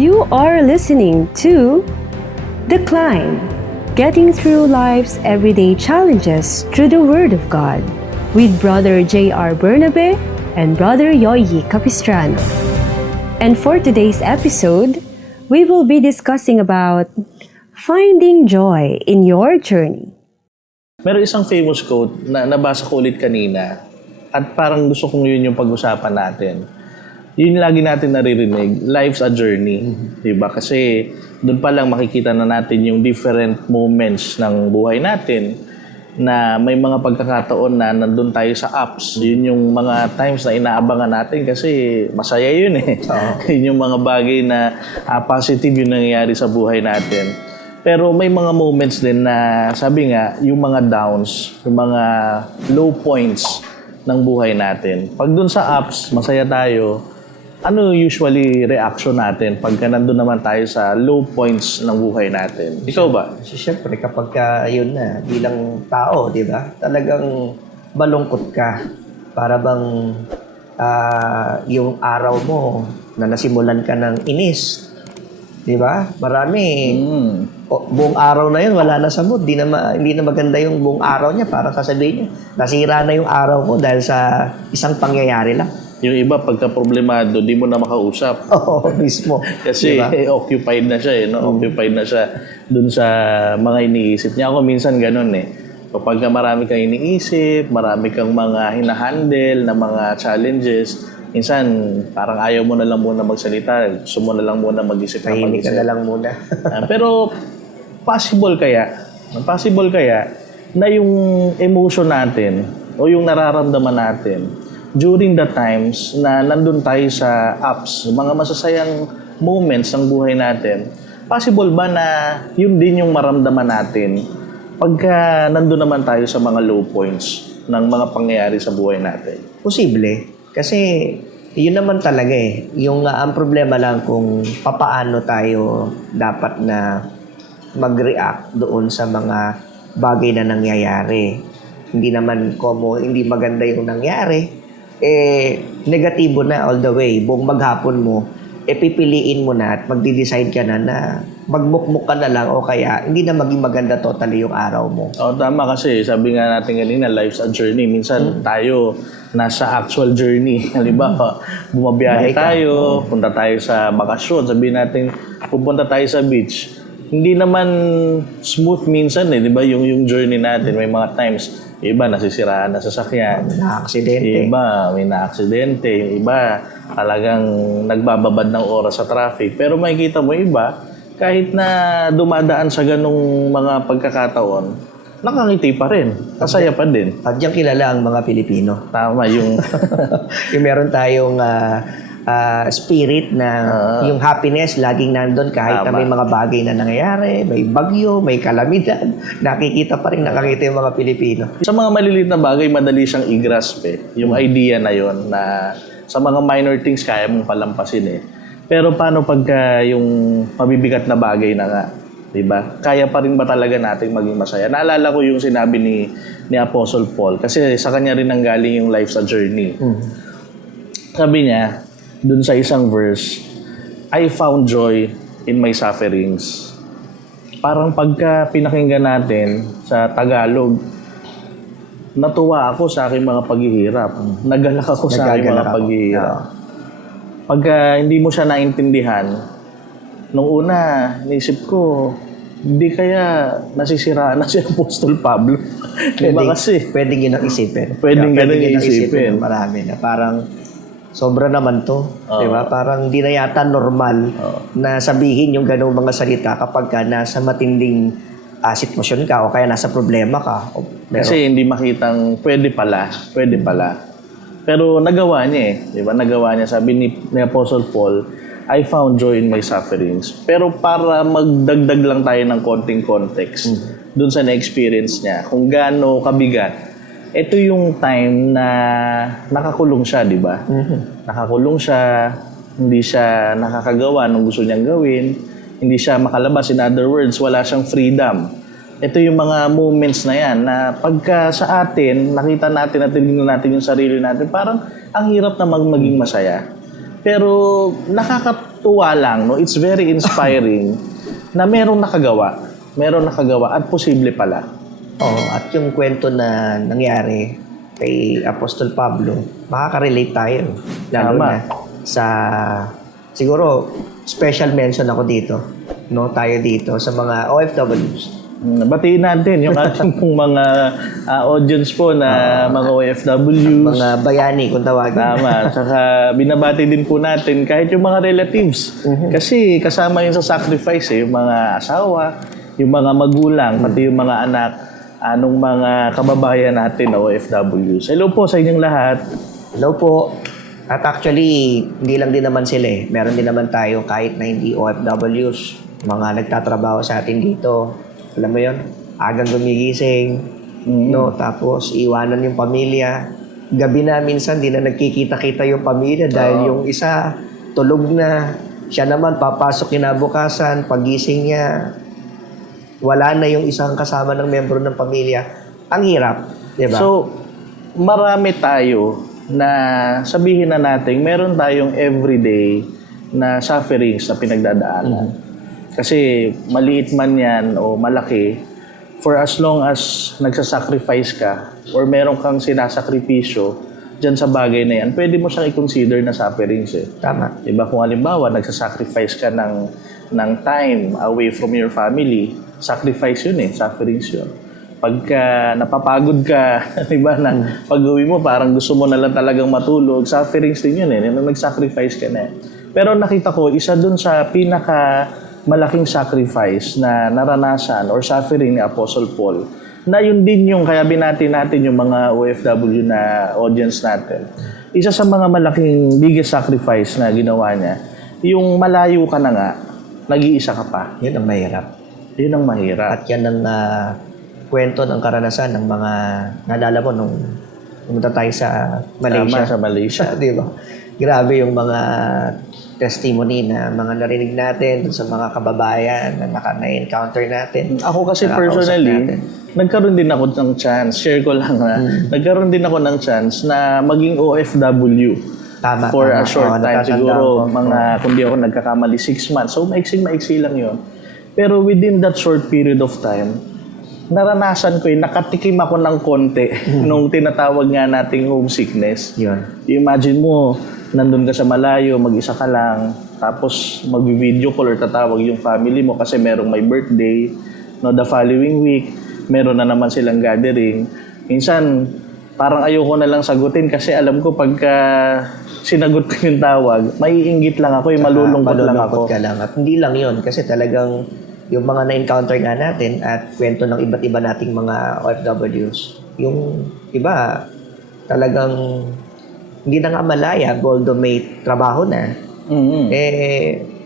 You are listening to The Climb, Getting Through Life's Everyday Challenges Through the Word of God, with Brother J.R. Bernabe and Brother Yoyi Capistrano. And for today's episode, we will be discussing about finding joy in your journey. Meron isang famous quote na nabasa ko ulit kanina at parang gusto kong yun yung pag-usapan natin. Yun lagi natin naririnig, life's a journey. Diba? Kasi doon pa lang makikita na natin yung different moments ng buhay natin na may mga pagkakataon na nandun tayo sa ups. Yun yung mga times na inaabangan natin kasi masaya yun eh. Yun yung mga bagay na positive yung nangyayari sa buhay natin. Pero may mga moments din na sabi nga, yung mga downs, yung mga low points ng buhay natin. Pag dun sa ups, masaya tayo, ano usually reaction natin pagka nandun naman tayo sa low points ng buhay natin? Ikaw ba? Siyempre, kapag yun na, bilang tao, di ba? Talagang malungkot ka. Para bang yung araw mo na nasimulan ka ng inis. Di ba? Marami. Buong araw na yun, wala na sa mood. Hindi na maganda yung buong araw niya. Parang sasabihin niya, nasira na yung araw ko dahil sa isang pangyayari lang. Yung iba, pagka problemado, di mo na makausap. Oo, mismo. Kasi diba? Occupied na siya Occupied na siya dun sa mga iniisip niya. Ako minsan ganun Kapag marami kang iniisip, marami kang mga hinahandle na mga challenges, minsan parang ayaw mo na lang muna magsalita, gusto mo na lang muna mag-isip na Tahimik ka na lang muna. Pero possible kaya na yung emotion natin o yung nararamdaman natin during the times na nandun tayo sa ups, mga masasayang moments ng buhay natin, possible ba na yun din yung maramdaman natin pagka nandun naman tayo sa mga low points ng mga pangyayari sa buhay natin? Posible. Kasi yun naman talaga Yung ang problema lang kung papaano tayo dapat na mag-react doon sa mga bagay na nangyayari. Hindi naman hindi maganda yung nangyari. Negatibo na all the way. Buong maghapon mo, pipiliin mo na at magde-decide ka na magmukmuk ka na lang o kaya hindi na maging maganda totally yung araw mo. Tama kasi. Sabi nga natin kanina, life's a journey. Minsan tayo nasa actual journey. Halimbawa, bumabiyahe tayo, punta tayo sa bakasyon. Sabihin natin, pupunta tayo sa beach. Hindi naman smooth minsan di ba? Yung journey natin. May mga times, iba nasisiraan na sasakyan. Na-aksidente. Iba, may na-aksidente. Yung iba, talagang nagbababad ng oras sa traffic. Pero makikita mo iba, kahit na dumadaan sa ganong mga pagkakataon, nakangiti pa rin. Masaya pa din. At diyan kilala ang mga Pilipino. Tama yung... yung meron tayong spirit na yung happiness laging nandun kahit na may mga bagay na nangyayari, may bagyo, may kalamidad, nakikita pa rin, nakakita yung mga Pilipino. Sa mga maliliit na bagay, madali siyang i-grasp yung idea na yon na sa mga minor things kaya mong palampasin Pero paano pagka yung mabibigat na bagay na nga, diba? Kaya pa rin ba talaga nating maging masaya? Naalala ko yung sinabi ni Apostle Paul kasi sa kanya rin nanggaling yung life's a journey. Sabi niya, dun sa isang verse, I found joy in my sufferings. Parang pagka pinakinggan natin sa Tagalog, natuwa ako sa aking mga paghihirap. Nagalak ako sa aking mga paghihirap. Pagka hindi mo siya naintindihan, nung una, naisip ko, hindi kaya nasisiraan na si Apostol Pablo. Diba kasi? Pwedeng yun ang isipin. Pwedeng ganun yung isipin. Marami na. Parang, sobra naman to. Diba? Parang di na yata normal na sabihin yung ganung mga salita kapag ka nasa matinding sitwasyon ka o kaya nasa problema ka. Kasi hindi makitang pwede pala. Pero nagawa niya Diba? Nagawa niya. Sabi ni Apostle Paul, I found joy in my sufferings. Pero para magdagdag lang tayo ng konting context dun sa na-experience niya, kung gaano kabigat, ito yung time na nakakulong siya, di ba? Nakakulong siya, hindi siya nakakagawa ng gusto niyang gawin, hindi siya makalabas. In other words, wala siyang freedom. Ito yung mga moments na yan na pagka sa atin, nakita natin at tingnan natin yung sarili natin, parang ang hirap na maging masaya. Pero nakakatuwa lang, no? It's very inspiring na merong nakagawa at posible pala. Oo, at yung kwento na nangyari kay Apostol Pablo, makaka-relate tayo. Lalo Tama. na sa, siguro, special mention ako dito. No, tayo dito sa mga OFWs. Batiin natin yung ating pong mga audience po na mga OFWs. Mga bayani kung tawagin. Tama. Saka binabati din po natin kahit yung mga relatives. Kasi kasama yun sa sacrifice yung mga asawa, yung mga magulang, pati yung mga anak, anong mga kababayan natin na OFWs. Hello po sa inyong lahat. Hello po. At actually, hindi lang din naman sila eh. Meron din naman tayo kahit na hindi OFWs. Mga nagtatrabaho sa atin dito. Alam mo yon, agang gumigising, no? Tapos iwanan yung pamilya. Gabi na minsan, di na nagkikita-kita yung pamilya dahil yung isa tulog na. Siya naman papasok kinabukasan, pagising niya, wala na yung isang kasama ng membro ng pamilya. Ang hirap, di ba? So, marami tayo na sabihin na natin, meron tayong everyday na sufferings na pinagdadaanan. Kasi maliit man yan o malaki, for as long as nagsasacrifice ka or meron kang sinasakripisyo dyan sa bagay na yan, pwede mo siyang i-consider na sufferings eh. Tama. Diba? Kung halimbawa, nagsasacrifice ka ng time away from your family, sacrifice yun eh, sufferings yun. Pagka napapagod ka, diba, na pag-uwi mo, parang gusto mo na lang talagang matulog, sufferings din yun eh, nag-sacrifice ka na eh. Pero nakita ko, isa dun sa malaking sacrifice na naranasan or suffering ni Apostle Paul, na yun din yung, kaya binati natin yung mga OFW na audience natin. Isa sa mga malaking biggest sacrifice na ginawa niya, yung malayo ka na nga, nag-iisa ka pa. Yun ang mahirap. Yun ang mahirap. At yan ang kwento ng karanasan ng mga, naalala mo nung pumunta tayo sa Malaysia. Tama, sa Malaysia. Di ba? Grabe yung mga testimony na mga narinig natin dun sa mga kababayan na na-encounter natin. Ako kasi Nakakausap personally, natin. nagkaroon din ako ng chance, share ko lang na, nagkaroon din ako ng chance na maging OFW. Tama. For a tama. short Oo, time. natatandaan Siguro, ko. kung di ako nagkakamali, 6 months. So, maiksi lang yun. Pero within that short period of time, naranasan ko nakatikim ako ng konti nung tinatawag nga nating homesickness. Yun. Imagine mo, nandun ka sa malayo, mag-isa ka lang, tapos mag-video call or tatawag yung family mo kasi merong may birthday. No, the following week, meron na naman silang gathering. Minsan, parang ayoko na lang sagutin kasi alam ko pagka sinagot ko yung tawag, maiinggit lang ako, malulungkot lang ako. Malulungkot ka lang. At hindi lang yun kasi talagang yung mga na-encounter nga natin at kwento ng iba't iba nating mga OFWs, yung iba talagang hindi na nga malaya, although may trabaho na,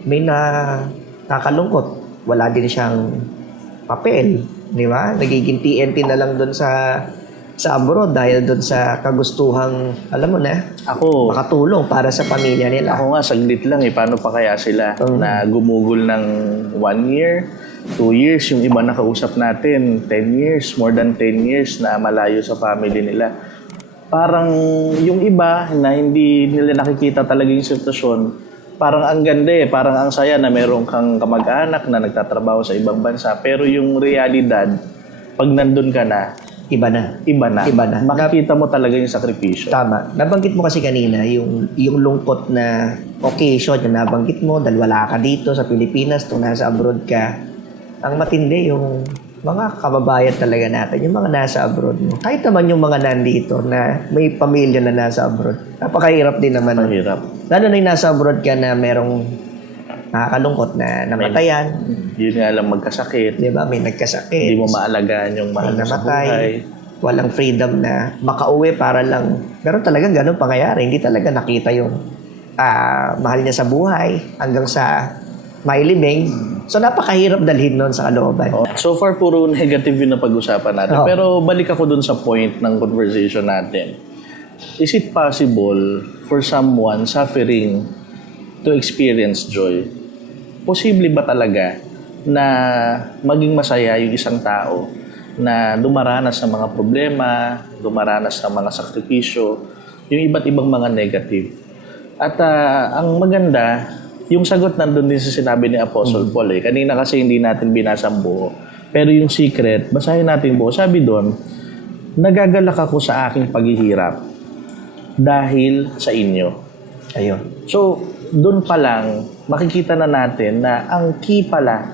may nakakalungkot. Wala din siyang papel, di ba? Nagiging TNT na lang doon sa abroad dahil doon sa kagustuhang, alam mo na, Ako, makatulong para sa pamilya nila. Ako nga, saglit lang eh. Paano pa kaya sila na gumugol ng 1 year, 2 years, yung iba nakausap natin, 10 years, more than 10 years na malayo sa family nila. Parang yung iba na hindi nila nakikita talaga yung sitwasyon, parang ang ganda eh, parang ang saya na meron kang kamag-anak na nagtatrabaho sa ibang bansa. Pero yung realidad, pag nandun ka na, Iba na. iba na. Iba na. Makikita mo talaga yung sakripisyo. Tama. Nabanggit mo kasi kanina yung lungkot na occasion na nabanggit mo dahil wala ka dito sa Pilipinas, kung nasa abroad ka. Ang matindi yung mga kababayan talaga natin, yung mga nasa abroad mo. Kahit naman yung mga nandito na may pamilya na nasa abroad. Napakahirap din naman. Mahirap. Lalo na yung nasa abroad ka na merong nakakalungkot na namatayan. Yun nga lang magkasakit. Di ba? May nagkasakit. Hindi mo maalagaan yung mahal mo sa namatay, buhay. walang freedom na makauwi para lang. Pero talagang ganun pangyayari. Hindi talaga nakita yung mahal niya sa buhay hanggang sa mailibing. So napakahirap dalhin nun sa kalooban. So far, puro negative yun na pag-usapan natin. Oo. Pero balik ako dun sa point ng conversation natin. Is it possible for someone suffering to experience joy? Posible ba talaga na maging masaya yung isang tao na dumaranas ng mga problema, dumaranas ng mga sakripisyo, yung iba't ibang mga negative? At ang maganda, yung sagot nandun din sa sinabi ni Apostle Paul eh. Kanina kasi hindi natin binasa ang buo. Pero yung secret, basahin natin buo. Sabi doon, nagagalak ako sa aking paghihirap dahil sa inyo. Ayun. So, doon pa lang, makikita na natin na ang key pala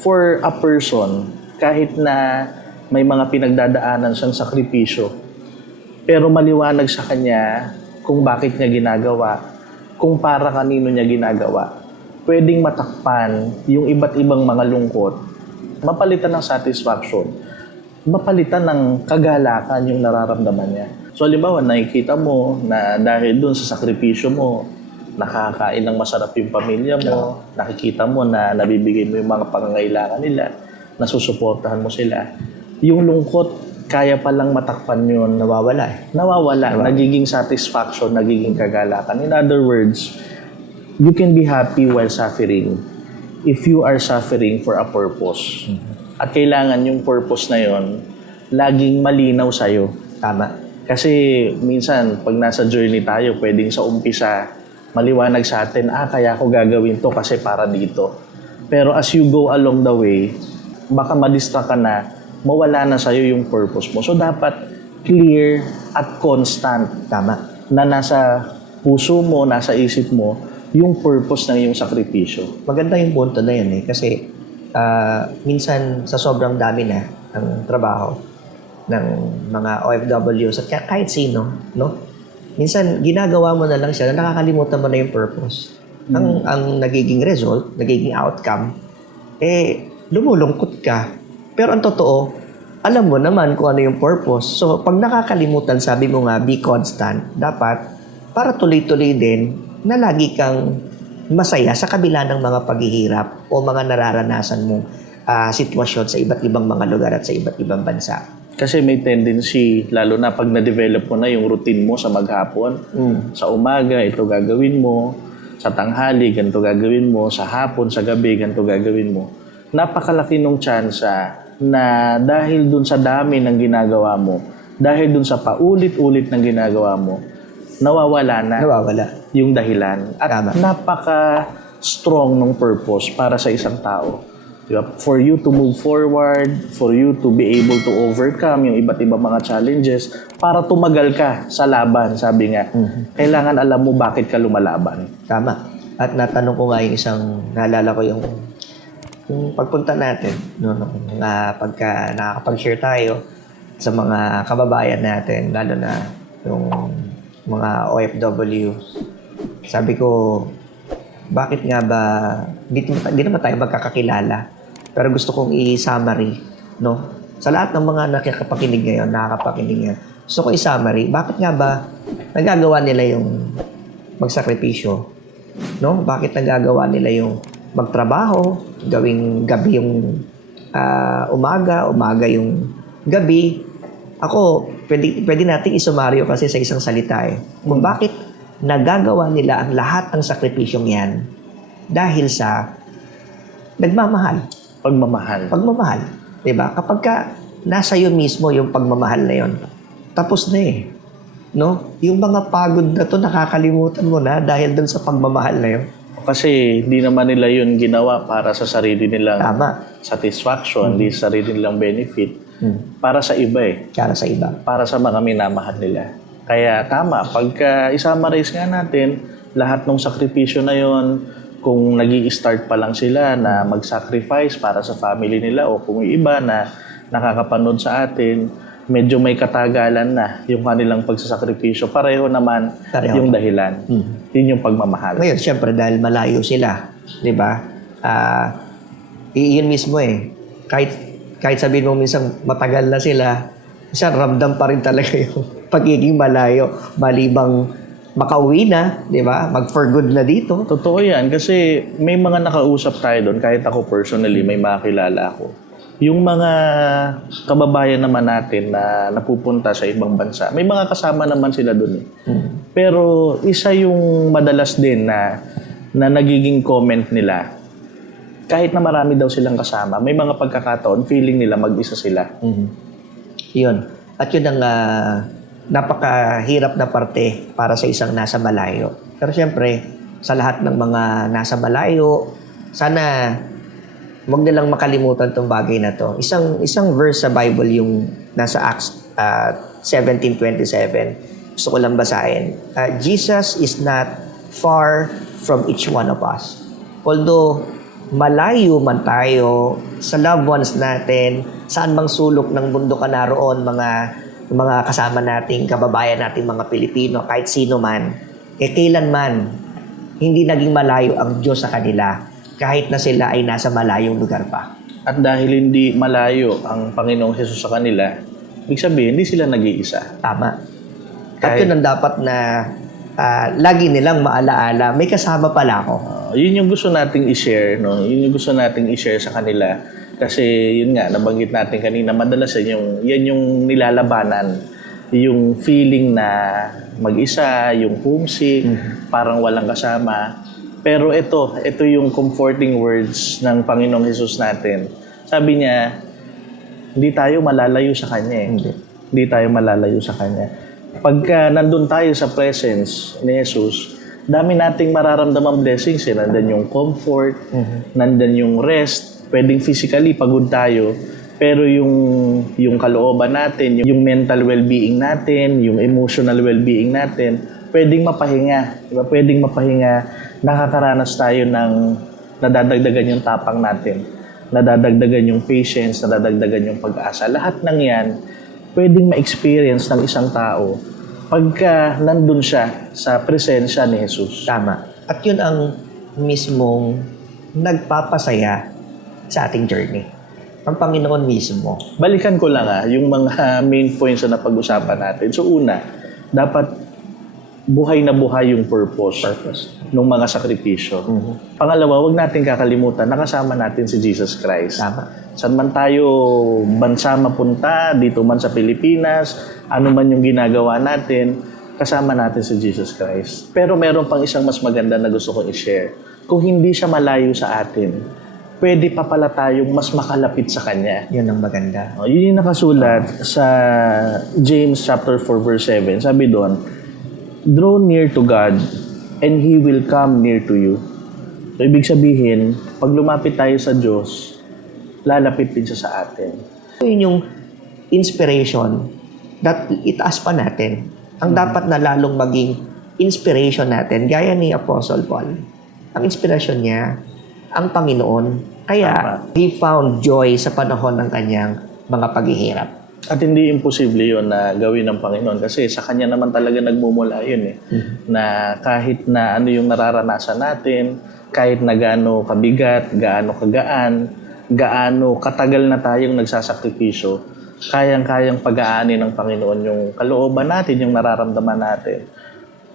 for a person, kahit na may mga pinagdadaanan siyang sakripisyo, pero maliwanag sa kanya kung bakit niya ginagawa, kung para kanino niya ginagawa, pwedeng matakpan yung iba't ibang mga lungkot, mapalitan ng satisfaction, mapalitan ng kagalakan yung nararamdaman niya. So, halimbawa, nakikita mo na dahil dun sa sakripisyo mo, nakakain ng masarap yung pamilya mo, nakikita mo na nabibigay mo yung mga pangangailangan nila, nasusuportahan mo sila. Yung lungkot, kaya palang matakpan yun. Nawawala. Nagiging satisfaction, nagiging kagalakan. In other words, you can be happy while suffering if you are suffering for a purpose. At kailangan yung purpose na yun, laging malinaw sa'yo. Tama. Kasi minsan, pag nasa journey tayo, pwedeng sa umpisa, maliwanag sa atin, kaya ako gagawin to kasi para dito. Pero as you go along the way, baka madistract ka na, mawala na sa'yo yung purpose mo. So, dapat clear at constant. Tama. Na nasa puso mo, nasa isip mo, yung purpose ng iyong sakripisyo. Maganda yung punto na yun eh. Kasi minsan sa sobrang dami na ng trabaho ng mga OFWs at kahit sino, no? Minsan ginagawa mo na lang siya na nakakalimutan mo na yung purpose. Ang nagiging result, nagiging outcome, lumulungkot ka. Pero ang totoo, alam mo naman kung ano yung purpose. So, pag nakakalimutan, sabi mo nga, be constant. Dapat, para tuloy-tuloy din, na lagi kang masaya sa kabila ng mga paghihirap o mga nararanasan mong sitwasyon sa iba't ibang mga lugar at sa iba't ibang bansa. Kasi may tendency, lalo na pag na-develop mo na yung routine mo sa maghapon, sa umaga, ito gagawin mo, sa tanghali, ganito gagawin mo, sa hapon, sa gabi, ganito gagawin mo. Napakalaki nung tsansa na dahil dun sa dami ng ginagawa mo, dahil dun sa paulit-ulit ng ginagawa mo, nawawala yung dahilan. At napaka-strong ng purpose para sa isang tao. Diba? For you to move forward, for you to be able to overcome yung iba't ibang mga challenges, para tumagal ka sa laban, sabi nga. Kailangan alam mo bakit ka lumalaban. Tama. At natanong ko nga yung naalala ko yung pagpunta natin, pagka nakakapag-share tayo sa mga kababayan natin, lalo na yung mga OFW, sabi ko, bakit nga ba, hindi naman tayo magkakakilala, pero gusto kong i-summary, no? Sa lahat ng mga nakakapakinig ngayon, gusto ko i-summary, bakit nga ba nagagawa nila yung magsakripisyo, no? Bakit nagagawa nila yung magtrabaho, gawing gabi yung umaga yung gabi. Ako, pwede nating isumaryo kasi sa isang salita eh. Kung bakit nagagawa nila ang lahat ng sakripisyong yan dahil sa nagmamahal. Pagmamahal. Diba? Kapag ka nasa iyo mismo yung pagmamahal na yon, tapos na eh. No? Yung mga pagod na to, nakakalimutan mo na dahil dun sa pagmamahal na yun. Kasi di naman nila yun ginawa para sa sarili nilang satisfaction, di sa sarili nilang benefit. Para sa iba eh. Para sa mga minamahal nila. Kaya tama, pagka i-summarize nga natin, lahat ng sakripisyo na yon, kung nag-i-start pa lang sila na mag-sacrifice para sa family nila o kung yung iba na nakakapanood sa atin, medyo may katagalan na yung kanilang pagsasakripisyo. Pareho naman yung dahilan. Yun yung pagmamahal. Ngayon, syempre, dahil malayo sila, di ba? Iyon mismo eh. Kahit sabihin mo minsan matagal na sila, minsan ramdam pa rin talaga yung pagiging malayo. Malibang makauwi na, di ba? Mag-for good na dito. Totoo yan. Kasi may mga nakausap tayo doon. Kahit ako personally, may makilala ako. Yung mga kababayan naman natin na napupunta sa ibang bansa, may mga kasama naman sila doon eh. Pero isa yung madalas din na nagiging comment nila, kahit na marami daw silang kasama, may mga pagkakataon, feeling nila mag-isa sila. Yun. At yun ang napakahirap na parte para sa isang nasa malayo. Pero syempre, sa lahat ng mga nasa malayo, sana wag nilang makalimutan tong bagay na to. Isang verse sa Bible yung nasa Acts 17:27. Gusto ko lang basahin. Jesus is not far from each one of us. Although malayo man tayo sa loved ones natin, saan bang sulok ng mundo ka naroon, mga kasama nating kababayan nating mga Pilipino, kahit sino man, kailanman hindi naging malayo ang Diyos sa kanila kahit na sila ay nasa malayong lugar pa. At dahil hindi malayo ang Panginoong Hesus sa kanila, ibig sabihin, hindi sila nag-iisa. Tama. At yun ang dapat na lagi nilang maalaala, may kasama pala ako. Yun yung gusto nating i-share, no? Yun yung gusto nating i-share sa kanila. Kasi yun nga, nabanggit natin kanina, madalas yan yung nilalabanan. Yung feeling na mag-isa, yung homesick, parang walang kasama. Pero ito yung comforting words ng Panginoong Hesus natin. Sabi niya, hindi tayo malalayo sa Kanya eh. Hindi tayo malalayo sa Kanya. Pagka nandun tayo sa presence ni Jesus, dami nating mararamdamang blessings eh. Nandun yung comfort, nandun yung rest, pwedeng physically pagod tayo, pero yung kalooban natin, yung mental well-being natin, yung emotional well-being natin, pwedeng mapahinga. Diba? Pwedeng mapahinga, nakakaranas tayo ng nadadagdagan yung tapang natin, nadadagdagan yung patience, nadadagdagan yung pag-asa. Lahat ng yan, pwedeng ma-experience ng isang tao pagka nandun siya sa presensya ni Jesus. Tama. At yun ang mismong nagpapasaya sa ating journey. Ang Panginoon mismo. Balikan ko lang yung mga main points na napag-usapan natin. So una, dapat buhay na buhay yung purpose ng mga sakripisyo. Pangalawa, wag natin kakalimutan, nakasama natin si Jesus Christ. Tama. Saan man tayo bansa mapunta, dito man sa Pilipinas, ano man yung ginagawa natin, kasama natin si Jesus Christ. Pero meron pang isang mas maganda na gusto kong i-share. Kung hindi siya malayo sa atin, pwede pa pala tayong mas makalapit sa Kanya. Yun ang maganda. Yun yung nakasulat sa James chapter 4 verse 7. Sabi doon, draw near to God and He will come near to you. So, ibig sabihin, pag lumapit tayo sa Diyos, lalapit din siya sa atin. So, yun yung inspiration that itaas pa natin. Ang dapat na lalong maging inspiration natin, gaya ni Apostle Paul. Ang inspiration niya, ang Panginoon. Kaya, he found joy sa panahon ng kanyang mga paghihirap. At hindi imposible yun na gawin ng Panginoon kasi sa Kanya naman talaga nagmumula yun eh. Na kahit na ano yung nararanasan natin, kahit na gaano kabigat, gaano kagaan, gaano katagal na tayong nagsasakripisyo, kayang-kayang pag-aani ng Panginoon yung kalooban natin, yung nararamdaman natin.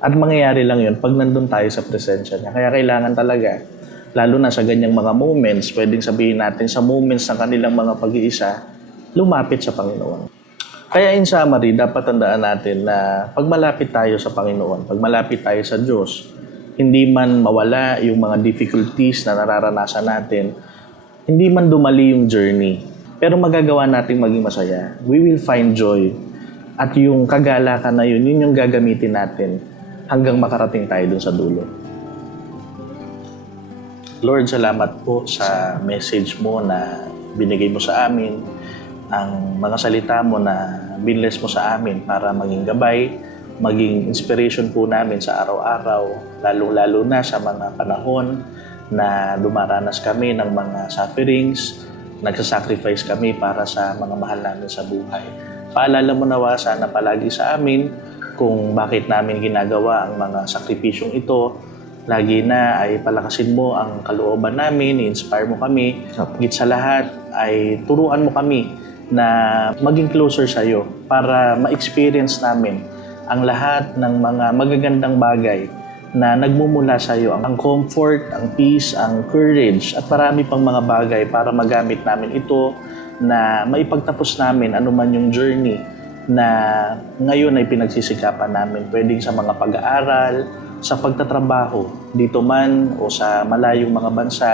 At mangyayari lang yun pag nandun tayo sa presensya niya. Kaya kailangan talaga, lalo na sa ganyang mga moments, pwedeng sabihin natin sa moments ng kanilang mga pag-iisa, lumapit sa Panginoon. Kaya in summary, dapat tandaan natin na pag malapit tayo sa Panginoon, pag malapit tayo sa Diyos, hindi man mawala yung mga difficulties na nararanasan natin, hindi man dumali yung journey, pero magagawa natin maging masaya. We will find joy. At yung kagalakan na yun yung gagamitin natin hanggang makarating tayo dun sa dulo. Lord, salamat po sa message mo na binigay mo sa amin, ang mga salita mo na binless mo sa amin para maging gabay, maging inspiration po namin sa araw-araw, lalong-lalo na sa mga panahon na dumaranas kami ng mga sufferings, nagsasacrifice kami para sa mga mahal namin sa buhay. Paalala mo nawa sana palagi sa amin kung bakit namin ginagawa ang mga sakripisyong ito. Lagi na ay palakasin mo ang kalooban namin, i-inspire mo kami. Higit sa lahat ay turuan mo kami na maging closer sa iyo para ma-experience namin ang lahat ng mga magagandang bagay na nagmumula sa iyo. Ang comfort, ang peace, ang courage at marami pang mga bagay para magamit namin ito na maipagtapos namin anuman yung journey na ngayon ay pinagsisikapan namin. Pwedeng sa mga pag-aaral, sa pagtatrabaho, dito man o sa malayong mga bansa.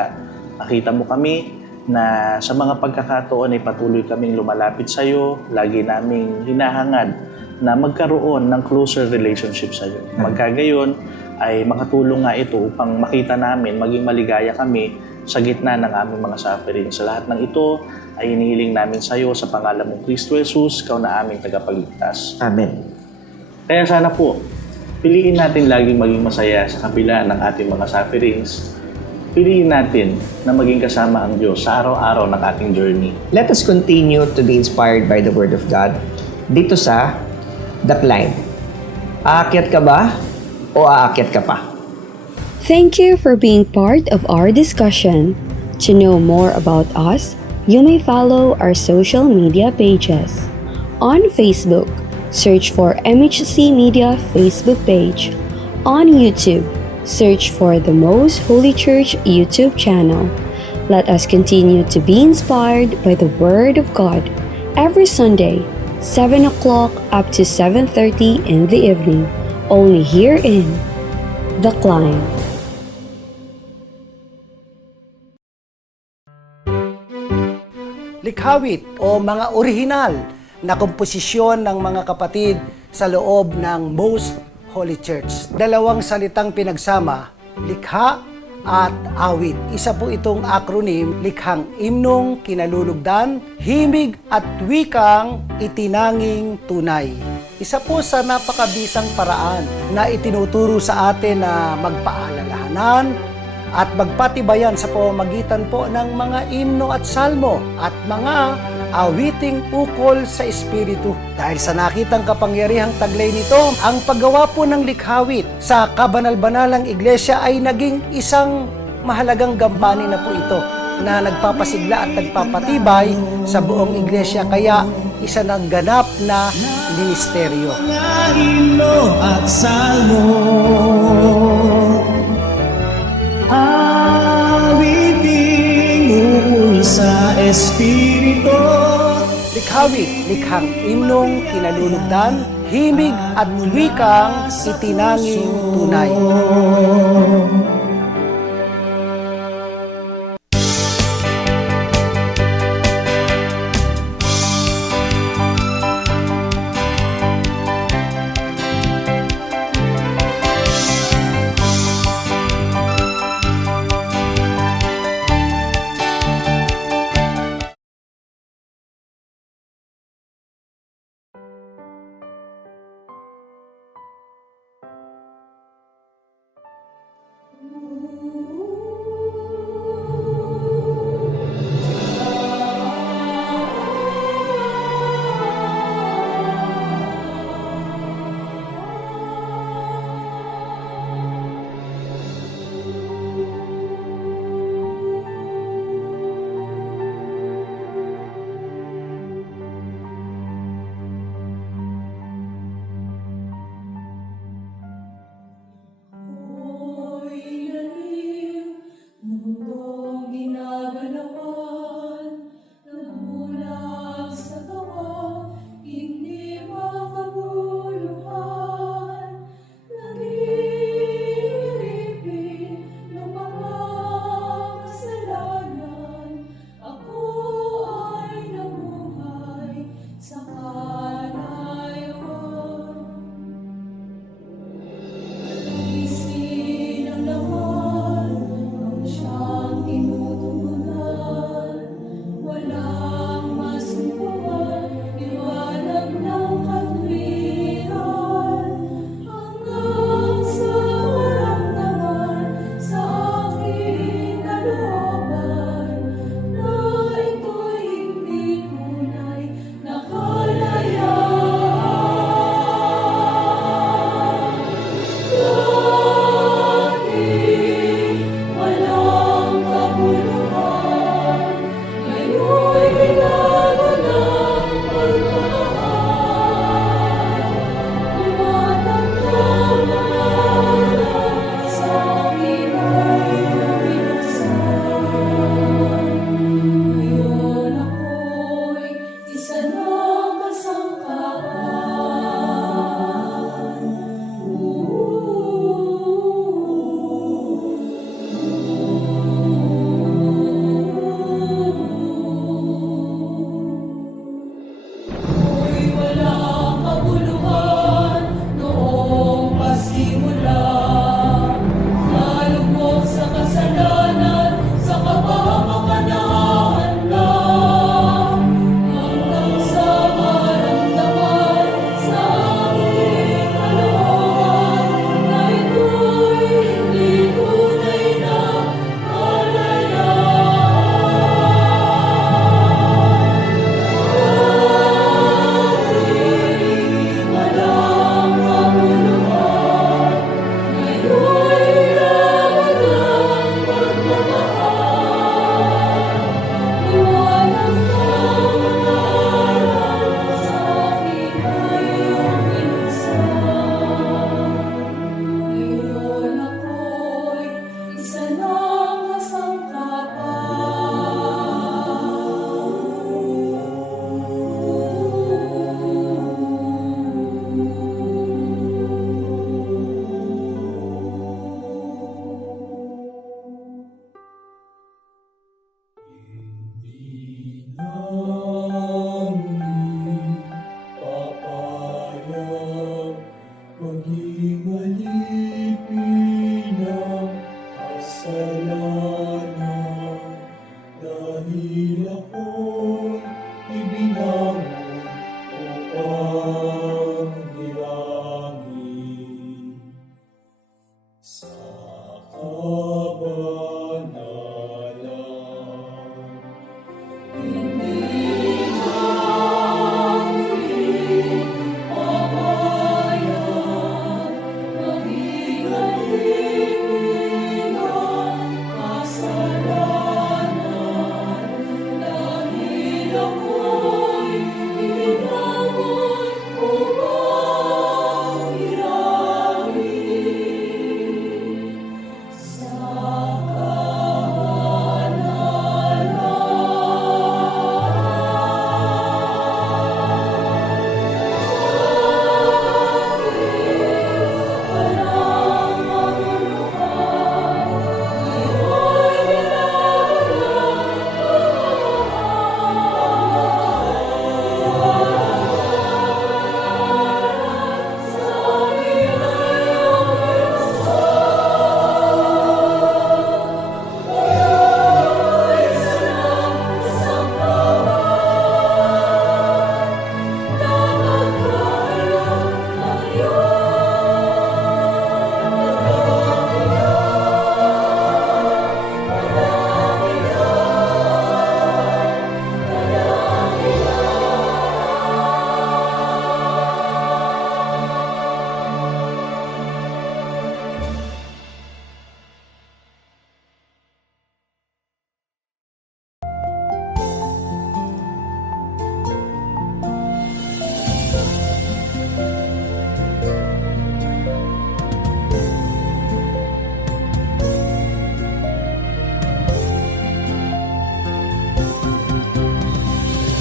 Nakita mo kami na sa mga pagkakataon ay patuloy kaming lumalapit sa iyo, lagi naming hinahangad na magkaroon ng closer relationship sa iyo. Magkagayon, ay makatulong nga ito upang makita namin, maging maligaya kami sa gitna ng aming mga suffering. Sa lahat ng ito ay inihiling namin sa iyo sa pangalan mong Kristo Jesus, ikaw na aming tagapagligtas. Amen. Kaya sana po, piliin natin laging maging masaya sa kabila ng ating mga sufferings. Piliin natin na maging kasama ang Diyos sa araw-araw ng ating journey. Let us continue to be inspired by the Word of God dito sa The Climb. Aakyat ka ba o aakyat ka pa? Thank you for being part of our discussion. To know more about us, you may follow our social media pages. On Facebook, search for MHC Media Facebook page. On YouTube, search for the Most Holy Church YouTube channel. Let us continue to be inspired by the Word of God every Sunday, 7 o'clock up to 7:30 in the evening, only here in The Climb. Likhawit o mga orihinal na komposisyon ng mga kapatid sa loob ng Most Holy Church. Dalawang salitang pinagsama, likha at awit. Isa po itong acronym, likhang imnong kinalulugdan, himig at wikang itinanging tunay. Isa po sa napakabisang paraan na itinuturo sa atin na magpaalalahanan at magpatibayan sa pamamagitan po ng mga imno at salmo at mga awiting ukol sa Espiritu. Dahil sa nakitang kapangyarihang taglay nito, ang paggawa po ng likhawit sa kabanal-banalang iglesia ay naging isang mahalagang gampanin na po ito na nagpapasigla at nagpapatibay sa buong iglesia. Kaya isa ng ganap na ministeryo. Himno at salmo, awiting ukol sa Espiritu. Likhawit, likhang imnong kinalulugdan, himig at wikang itinanging tunay.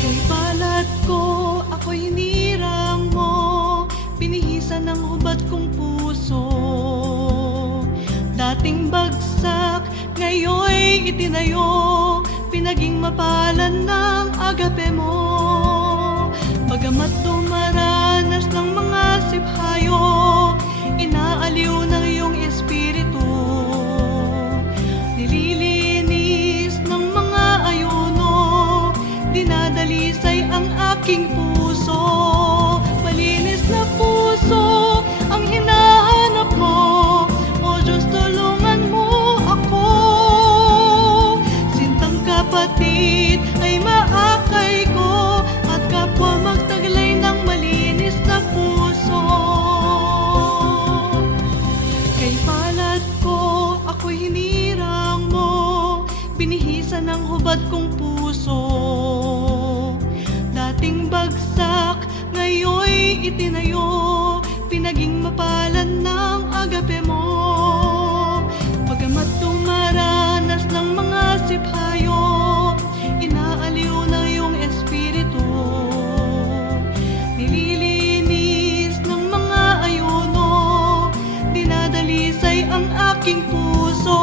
Kay balat ko, ako'y hinirang mo, binihisan ng hubad kong puso. Dating bagsak, ngayon'y itinayo, pinaging mapalan ng agape mo. Bagamat dumaranas ng mga siphayo, inaaliw ng iyong espiritu. Nililinis ng mga ayuno, dinadalisay ang aking puso. Malinis na puso ang hinahanap mo, O Diyos, tulungan mo ako. Sintang kapatid ay maakay ko, at kapwa magtaglay ng malinis na puso. Kay palad ko, ako'y hinirang mo, binihisan ng hubad kong puso. Dating bagsak, ngayon'y itinayo, pinaging mapalan ng agape mo. Bagamat dumaranas ng mga siphayo, inaaliw ng iyong espiritu. Nililinis ng mga ayuno, dinadalisay ang aking puso.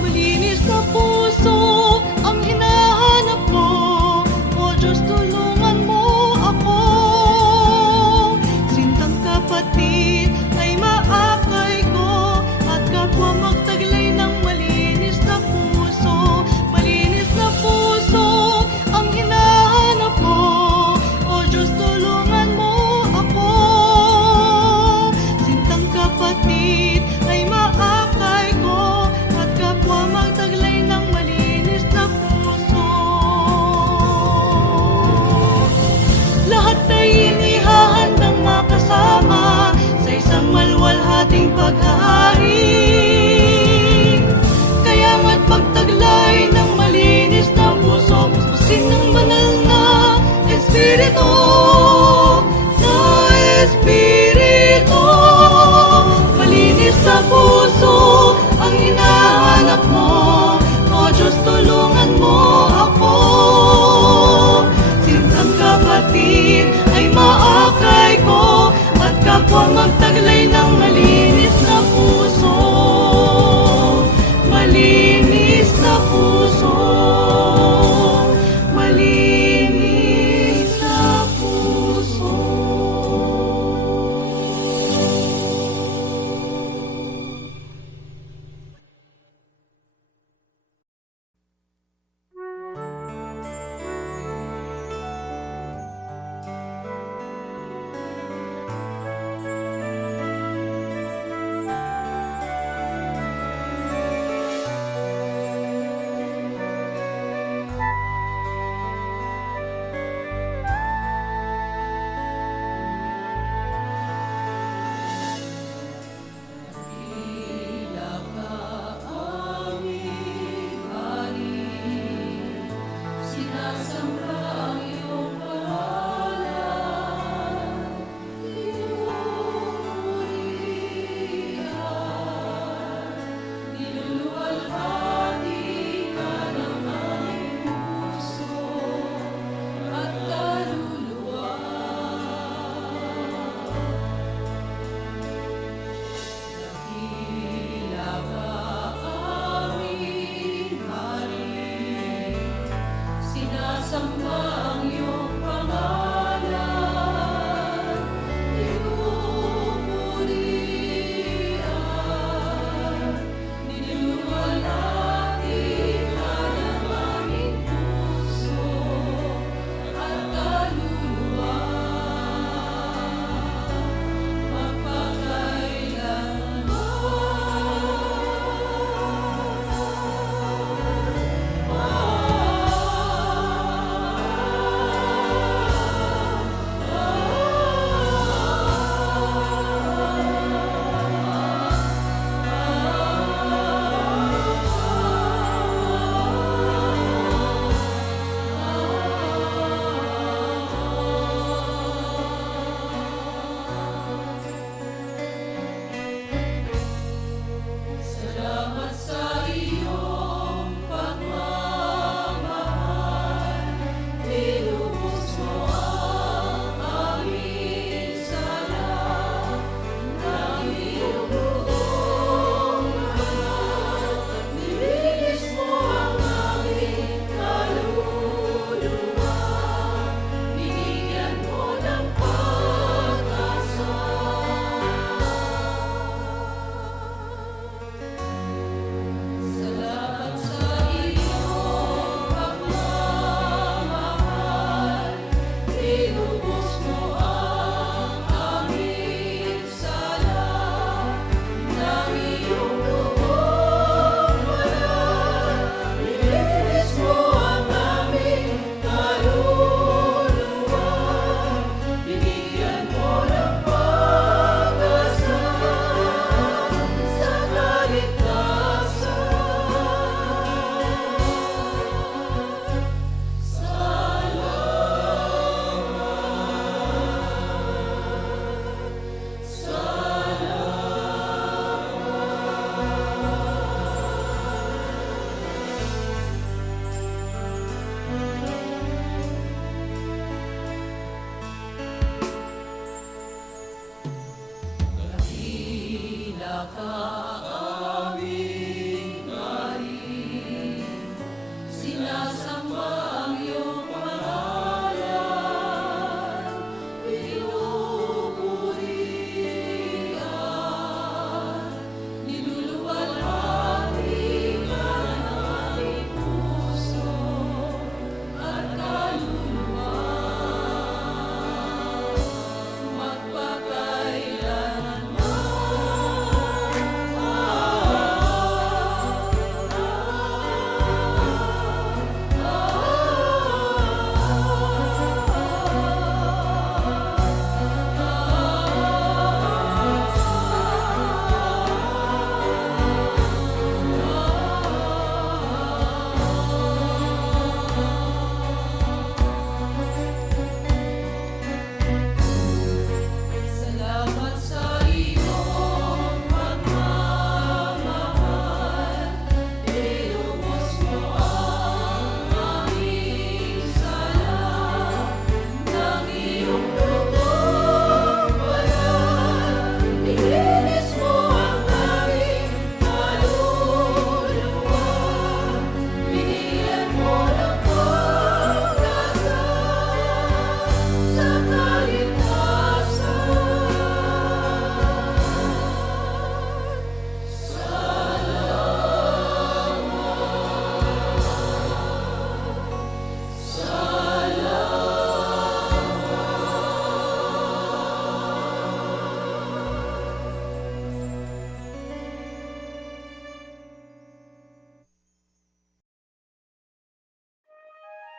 Malinis na puso ang hinahanap mo, O Diyos, tulungan mo ako.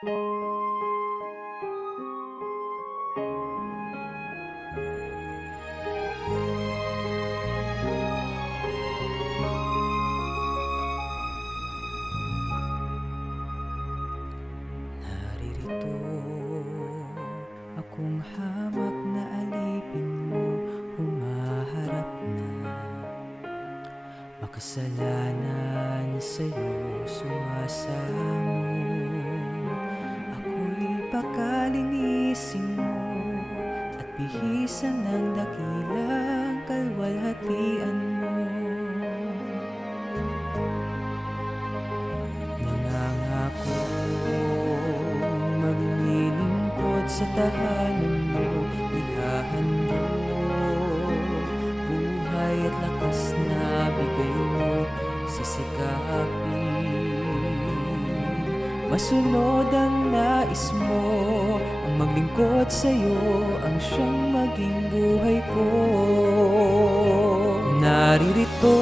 Naririto akong hamak na alipin mo, humaharap na. Makasalanan sa'yo sumasamo. Ako'y pakalinisin mo at bihisan ng dakilang kalwalhatian mo. Nangangako maglilingkod sa tahanan mo, ihahandog buhay at lakas na bigay mo, sisikapin. Masunod ang nais mo, ang maglingkod sa'yo, ang siyang maging buhay ko. Naririto,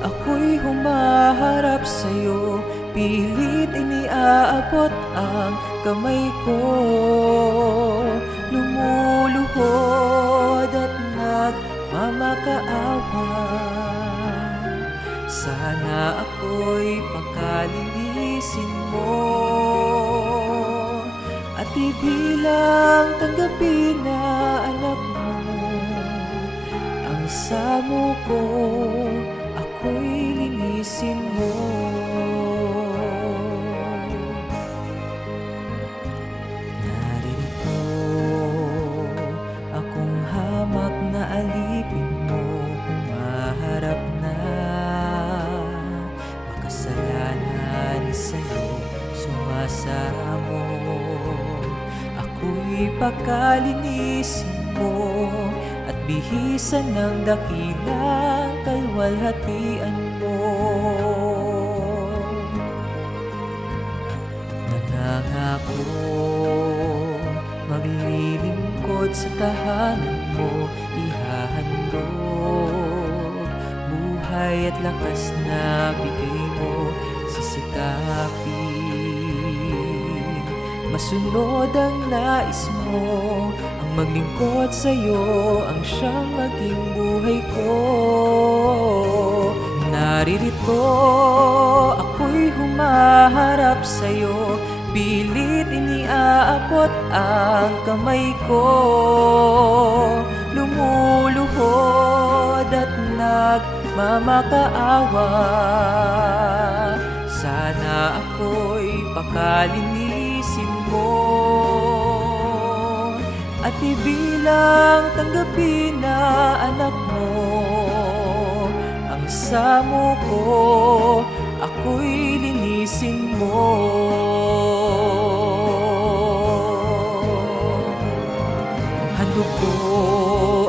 ako'y humaharap sa'yo, pilit iniaabot ang kamay ko. Lumuluhod at nagmamakaawa, sana ako'y pakalinisin mo at ibilang tanggapin na anak mo. Ang samo ko, ako'y linisin mo. Naririto akong hamak na alipin mo, humaharap na. Makasalanan sa'yo sumasamo. Ako'y pakalinisin mo at bihisan ng dakilang kalwalhatian mo. Nangangako maglilingkod sa tahanan mo, ihahandog buhay at lakas na bigay mo, sisikapin. Masunod ang nais mo, ang maglingkod sa'yo, ang siyang maging buhay ko. Naririto, ako'y humaharap sa'yo, pilit iniaabot ang kamay ko. Lumuluhod at nagmamakaawa, sana ako'y pakalinisin mo at ibilang tanggapin na anak mo. Ang samo ko, ako'y linisin mo. Handog ko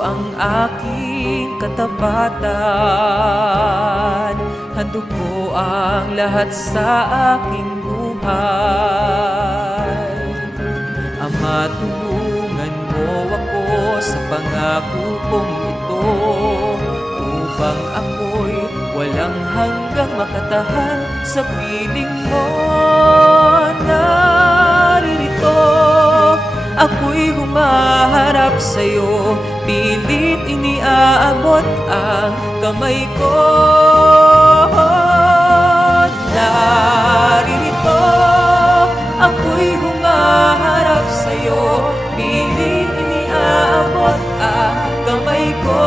ang aking katapatan, handog ko ang lahat sa aking buhay. Ama, tulungan mo ako sa pangako kong ito, upang ako'y walang hanggang makatahan sa piling mo. Naririto, ako'y humaharap sa'yo, pilit iniaabot ang kamay ko. Naririto, ako'y humaharap sa'yo, pilit iniaabot ang kamay ko.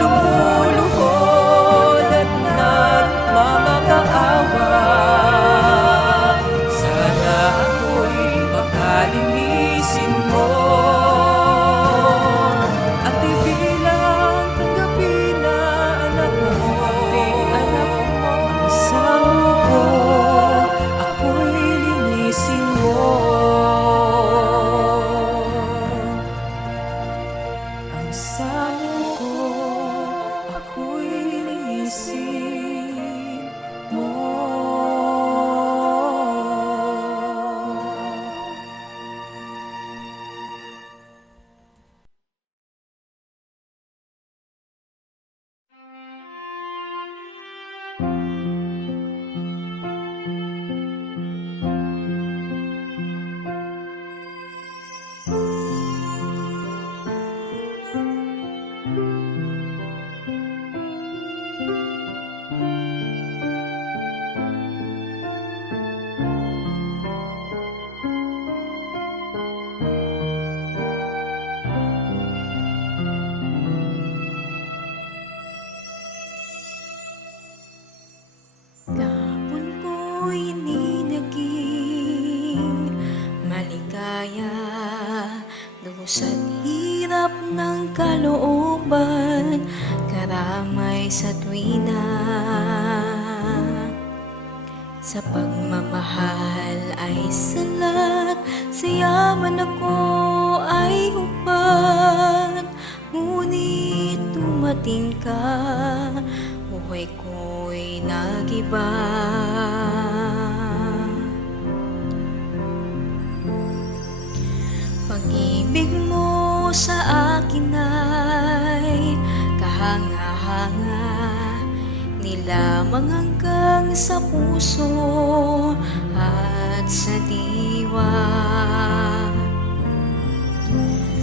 Lumuluhod at nagmamakaawa, sana ako'y pakalinisin mo at ibilang tanggapin na anak mo. kalooban, karamay sa tuwina. Sa pagmamahal ay salat, sa yaman ako ay hubad. Ngunit dumating ka, buhay ko'y nagiba. Pag-ibig mo sa akin ay kahanga-hanga, nilamang hanggang sa puso at sa diwa.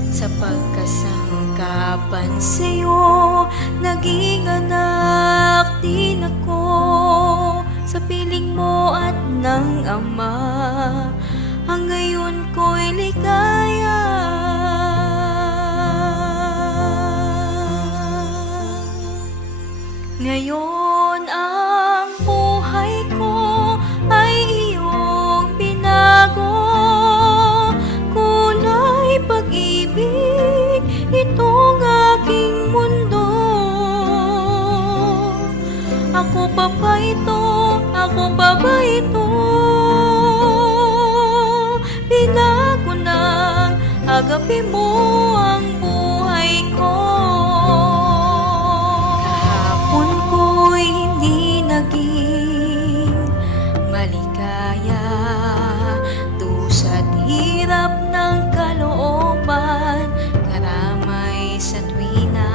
Sa pagkasangkapan sa'yo, naging anak din ako. Sa piling mo at ng Ama, ang ngayon ko'y ligaya. Ngayon ang buhay ko ay iyong binago. Kulay pag-ibig itong aking mundo. Ako pa ba ito? Ako pa ba ito? Binago ng agape mo ang buhay ko. Kahapon ko'y hindi naging maligaya, dusa't hirap ng kalooban, karamay sa tuwina.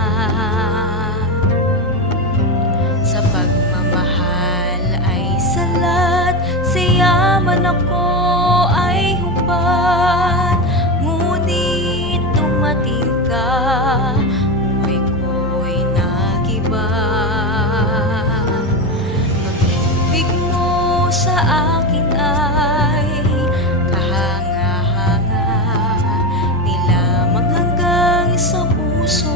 Sa pagmamahal ay salat, sa yaman ako ay hubad. Ngunit dumating ka, buhay ko'y nagiba. Pag-ibig mo sa akin ay kahanga-hanga, nilamang hanggang sa puso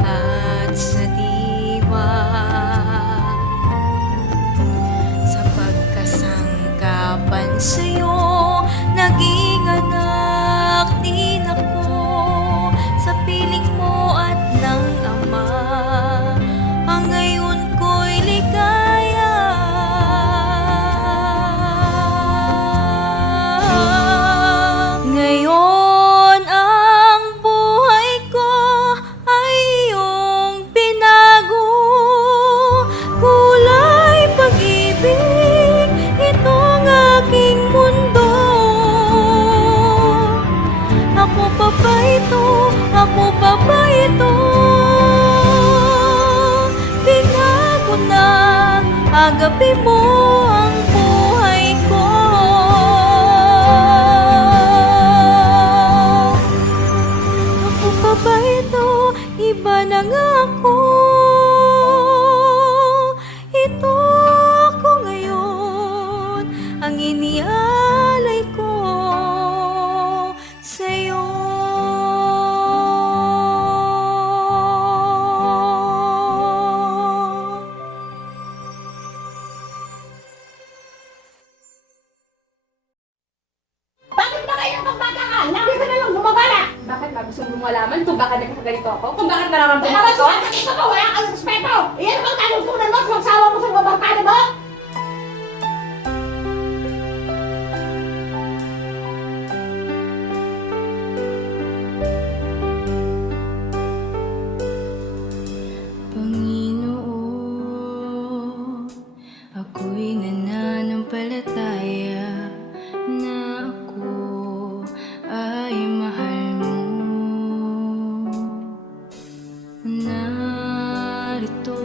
at sa diwa. Sa pagkasangkapan sa'yo, naging anak din ako. Sa piling mo at ng Ama, ang ngayon ko'y ligaya. Ngayon ang buhay ko ay iyong binago. Kulay pag-ibig itong aking mundo. Ako pa ba ito? Ako pa ba ito? Binago ng agape mo ang buhay ko. Ako pa ba ito? Iba na nga ako. Ito ako ngayon, ang inialay ko sa'yo. Bakit ba kayo magbata ka? Lagi ka na lang bumabala! Bakit ba? Gusto mo malaman kung bakit nagkakaganito ako? Kung bakit nararamdaman ko ito? Bakit ka ba? Wala kang respeto! Iyan bang tanong-tunan mo sa magsawa mo sa babarkada mo? Panginoon, ako'y nananampalataya na ako ay mahal mo. Narito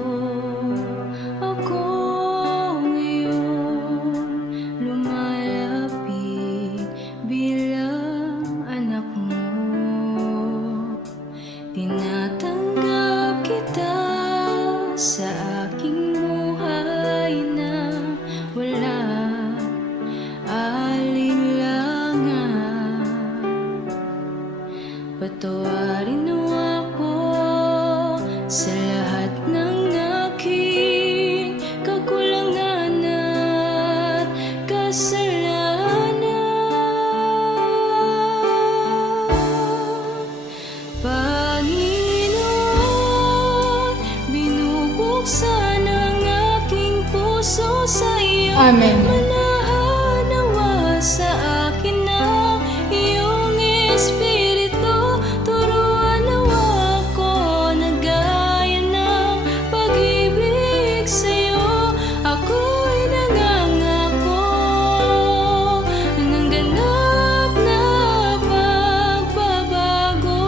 Amen. Manahanawa sa akin ng iyong Espiritu. Turuan nawa ko na gaya ng pag-ibig sa'yo. Ako'y nangangako ng ganap na pagbabago.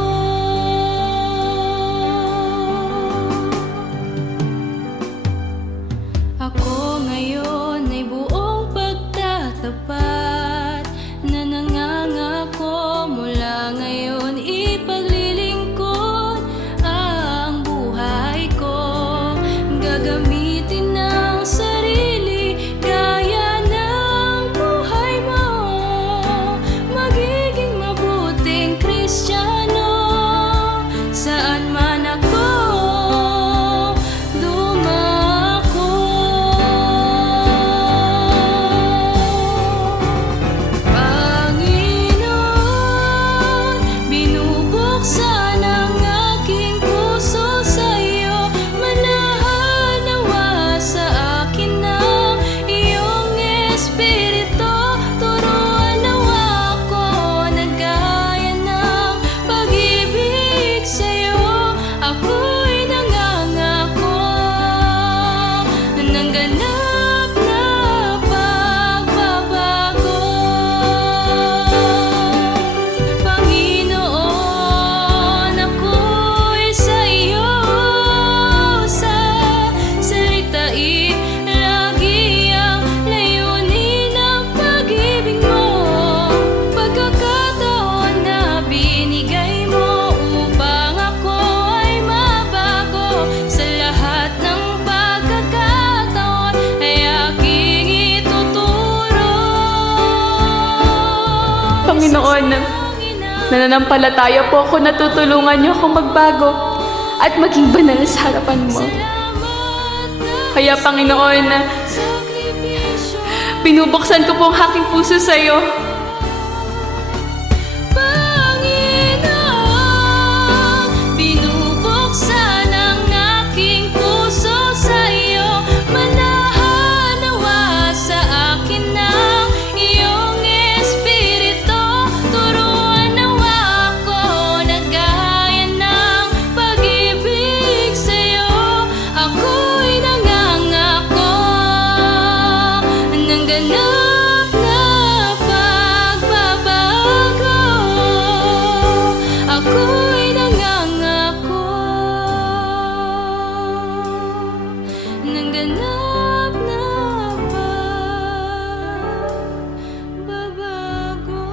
Ako ngayon ay buong pagtatapat na nangangako mula ngayon ipaglilingkod ang buhay ko. Gagamitin ng sarili gaya ng buhay mo. Magiging mabuting Kristiyano saan man ako dumako. Panginoon, binubuksan ang aking puso sa'yo. Manahanawa sa akin ng iyong Espiritu. Turuan nawa ako na gaya ng pag-ibig sa'yo. Ako'y nangangako ng ganap na pagbabago. Panginoon, ako'y sa iyo sa salitain lagi ang layunin ng pag-ibig mo. Pagkakataon na binigay mo upang ako ay mabago. Sa lahat ng pagkakataon ay aking ituturo. Panginoon, nananampalataya po ako na tutulungan niyo akong magbago at maging banal sa harapan mo. Kaya Panginoon, binubuksan ko po ang aking puso sa iyo. Panginoon, binubuksan ang aking puso sa iyo. Manahanawa sa akin ng iyong Espiritu. Turuan nawa ako na gaya ng pag-ibig sa'yo. Ako'y nangangako ng ganap na pagbabago. Ako'y nangangako ng ganap na pagbabago.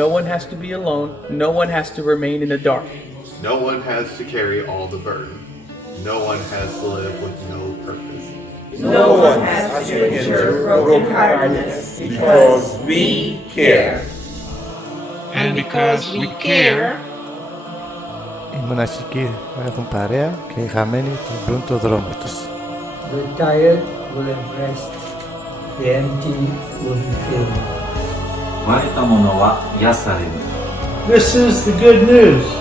No one has to be alone. No one has to remain in the dark. No one has to carry all the burden. No one has to live with no purpose. No one has to endure brokenheartedness because we care. And because we care, Imunashiki, para kumpare, kay kameni, brunto dromatus. The tired will rest. The empty will be filled. This is the good news.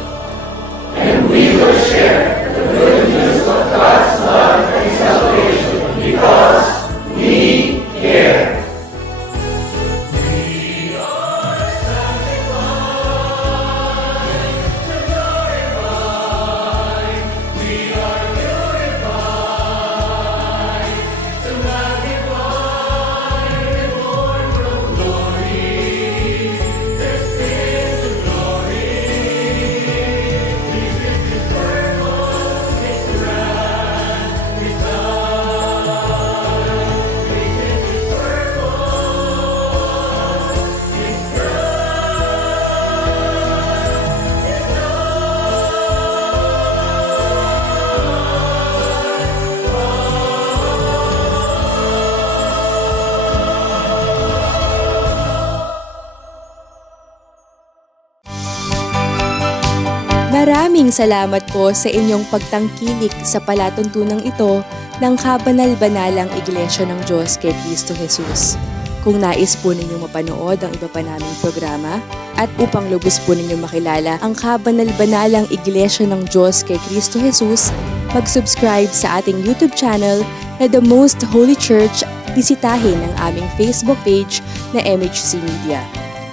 Maraming salamat po sa inyong pagtangkilik sa palatuntunang ito ng Kabanal-Banalang Iglesia ng Diyos kay Kristo Jesus. Kung nais po ninyong mapanood ang iba pa naming programa at upang lubos po ninyong makilala ang Kabanal-Banalang Iglesia ng Diyos kay Kristo Jesus, mag-subscribe sa ating YouTube channel na The Most Holy Church, bisitahin ang aming Facebook page na MHC Media.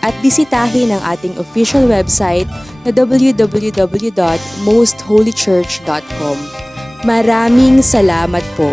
At bisitahin ang ating official website na www.mostholychurch.com. Maraming salamat po!